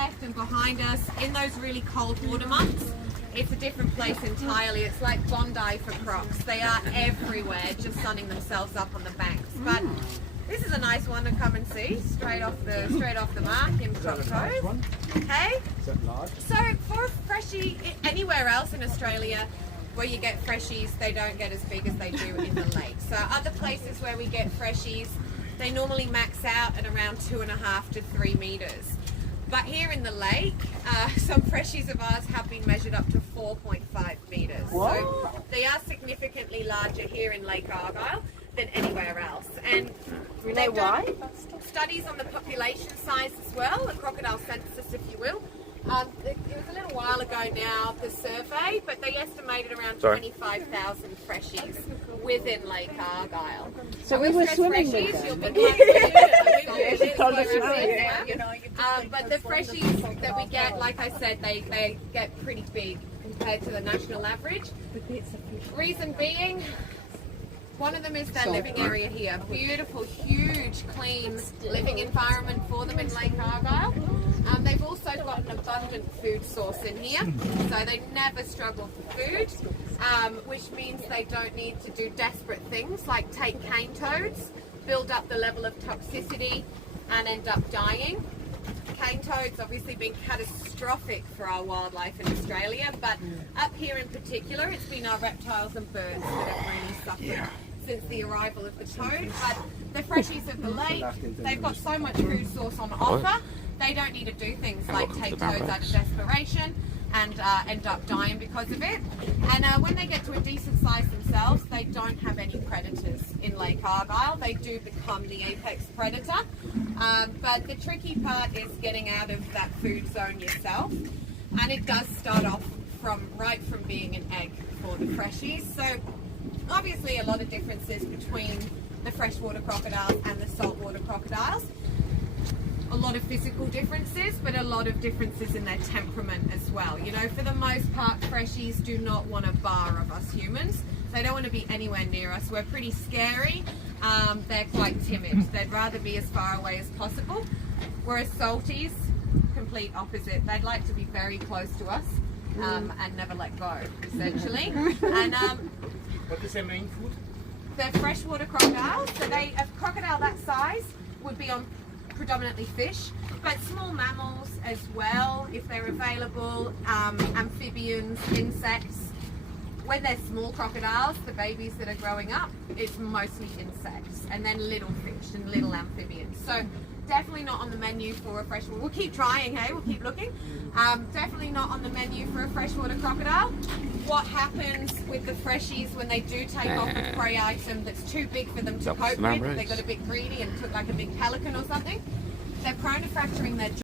left and behind us, in those really cold water months, it's a different place entirely. It's like Bondi for crocs. They are everywhere, just sunning themselves up on the banks. But this is a nice one to come and see, straight off the mark in Croc Cove. Okay. So for a freshie, anywhere else in Australia where you get freshies, they don't get as big as they do in the lake. So other places where we get freshies, they normally max out at around 2.5 to 3 meters. But here in the lake, some freshies of ours have been measured up to 4.5 meters. What? So they are significantly larger here in Lake Argyle than anywhere else. And We know why? studies on the population size as well, the crocodile census, if you will. It was a little while ago now, the survey, but they estimated around 25,000 freshies within Lake Argyle. So we were swimming with Freshies, you'll them. be Told us to swim. but the freshies that we get, like I said, they get pretty big compared to the national average. Reason being, one of them is their living area here. Beautiful, huge, clean living environment for them in Lake Argyle. They've also got an abundant food source in here, so they never struggle for food, which means they don't need to do desperate things like take cane toads, build up the level of toxicity, and end up dying. Cane toads obviously been catastrophic for our wildlife in Australia, but up here in particular, it's been our reptiles and birds that have really suffered since the arrival of the toad. But the freshies of the lake, they've got so much food source on offer, they don't need to do things like take toads out of desperation and end up dying because of it. And when they get to a decent size themselves, they don't have any predators in Lake Argyle. They do become the apex predator. But the tricky part is getting out of that food zone yourself. And it does start off right from being an egg for the freshies. So obviously a lot of differences between the freshwater crocodiles and the saltwater crocodiles. A lot of physical differences, but a lot of differences in their temperament as well. You know, for the most part, freshies do not want a bar of us humans. They don't want to be anywhere near us. We're pretty scary. They're quite timid. They'd rather be as far away as possible. Whereas salties, complete opposite. They'd like to be very close to us and never let go, essentially. And What is their main food? they're freshwater crocodiles. So a crocodile that size would be on predominantly fish, but small mammals as well if they're available, amphibians, insects. When they're small crocodiles, the babies that are growing up, it's mostly insects and then little fish and little amphibians. So definitely not on the menu for a freshwater. We'll keep trying, hey, we'll keep looking. Definitely not on the menu for a freshwater crocodile. What happens with the freshies when they do take off a prey item that's too big for them to cope with, they got a bit greedy and took like a big pelican or something, they're prone to fracturing their jaw.